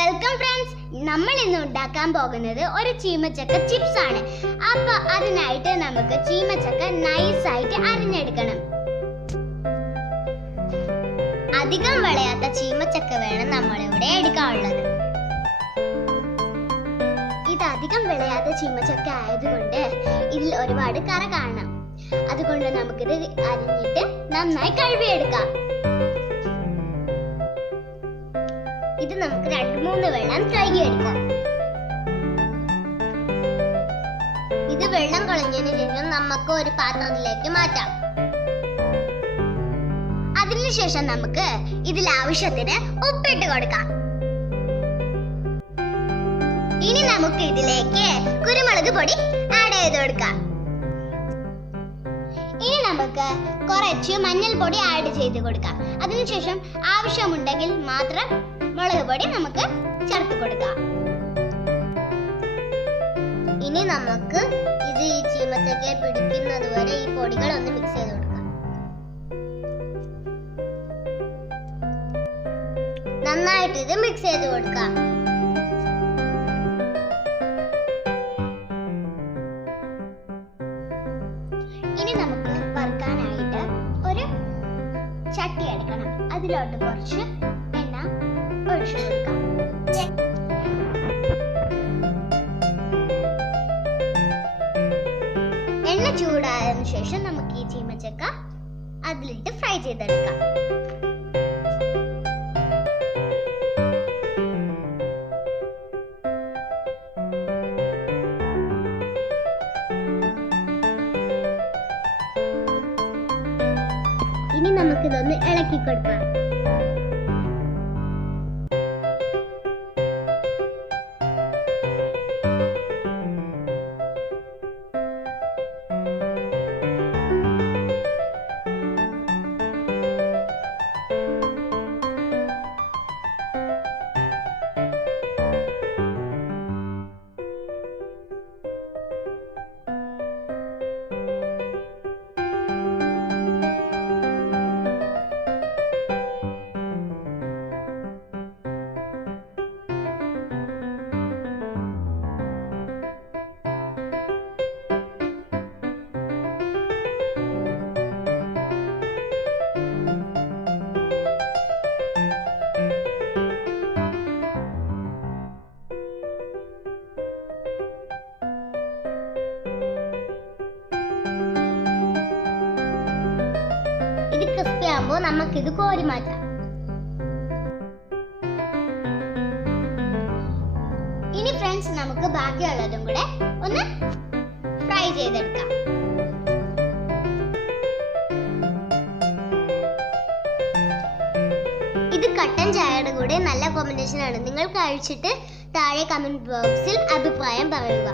Welcome friends. നമ്മൾ ഇന്ന് ഉണ്ടാക്കാൻ പോകുന്നത് ഒരു ചീമച്ചക്ക ചിപ്സ് ആണ്. അപ്പോൾ അതിനായിട്ട് നമുക്ക് ചീമച്ചക്ക നൈസ് ആയിട്ട് അരിഞ്ഞെടുക്കണം. അധികം വിളയാത്ത ചീമച്ചക്ക വേണം നമ്മളിവിടെ എടുക്കാനുള്ളത്. ഇത് അധികം വിളയാത്ത ചീമച്ചക്ക ആയതുകൊണ്ട് ഇതിൽ ഒരുപാട് കറ കാണാം. അതുകൊണ്ട് നമുക്കിത് അരിഞ്ഞിട്ട് നന്നായി കഴുകിയെടുക്കാം. ഇത് നമുക്ക് 2-3 വെള്ളം കഴുകിയെടുക്കാം. ഇത് വെള്ളം കളഞ്ഞതിന് ശേഷം നമുക്ക് ഒരു പാത്രത്തിലേക്ക് മാറ്റാം. അതിനുശേഷം നമുക്ക് ഇതിൽ ആവശ്യത്തിന് ഉപ്പിട്ട് കൊടുക്കാം. ഇനി നമുക്ക് ഇതിലേക്ക് കുരുമുളക് പൊടി ആഡ് ചെയ്ത് കൊടുക്കാം. ഇനി നമുക്ക് കുറച്ച് മഞ്ഞൾപ്പൊടി ആഡ് ചെയ്ത് കൊടുക്കാം. അതിനുശേഷം ആവശ്യമുണ്ടെങ്കിൽ മാത്രം മുളക് പൊടി നമുക്ക് ചേർത്ത് കൊടുക്കാം. ഇനി നമുക്ക് ഇത് ഈ ചീമച്ചക്കയെ പിടിക്കുന്നത് വരെ ഈ പൊടികൾ ഒന്ന് മിക്സ് ചെയ്ത് കൊടുക്കാം. നന്നായിട്ട് ഇത് മിക്സ് ചെയ്ത് കൊടുക്കാം. ഇനി നമുക്ക് വറുക്കാനായിട്ട് ഒരു ചട്ടി എടുക്കണം. അതിലോട്ട് കുറച്ച് എണ്ണ ഒഴിച്ചു കൊടുക്കാം. എണ്ണ ചൂടായതിനു ശേഷം നമുക്ക് ഈ ചീമച്ചക്ക അതിലിട്ട് ഫ്രൈ ചെയ്തെടുക്കാം. ഇനി നമുക്കിതൊന്ന് ഇളക്കി കൊടുക്കാം. ഇത് ക്രിസ്പി ആകുമ്പോൾ നമുക്കിത് കോരി മാറ്റാം. ഇനി ഫ്രണ്ട്സ് നമുക്ക് ബാക്കിയുള്ളതും കൂടെ ഒന്ന് ഫ്രൈ ചെയ്തെടുക്കാം. ഇത് കട്ടൻ ചായയുടെ കൂടെ നല്ല കോമ്പിനേഷൻ ആണ്. നിങ്ങൾ കഴിച്ചിട്ട് താഴെ കമന്റ് ബോക്സിൽ അഭിപ്രായം പറയുക.